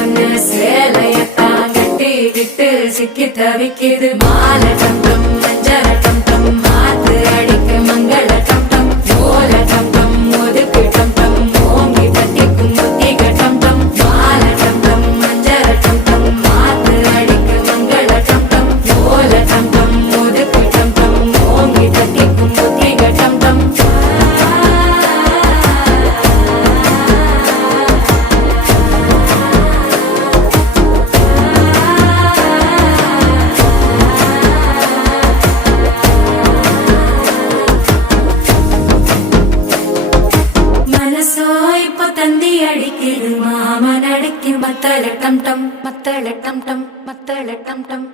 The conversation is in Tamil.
ஒண்ணு சேலையத்தான் கட்டி விட்டு சிக்கி தவிக்குது. மாலை டம் டம் மஞ்சள டம் டம் மாத்து அடிக்கு மங்கள டம் டம் ஓல டம் டம் ஒதுக்கு டம் டம் ஓங்கி தட்டிக்கும் முத்திக டம் டம். மாலை டம் டம் மஞ்சள டம் டம் மாத்து அடிக்கு மங்கள டம் டம் ஓல டம் டம் ஒதுக்கு டம் டம் ஓங்கி தட்டிக்கும் முத்திக டம் டம். மனசோ இப்ப தந்தி அடிக்குது மாமன் அடிக்கு மத்தள டம் டம் மத்தள டம் டம் மத்தள டம் டம்.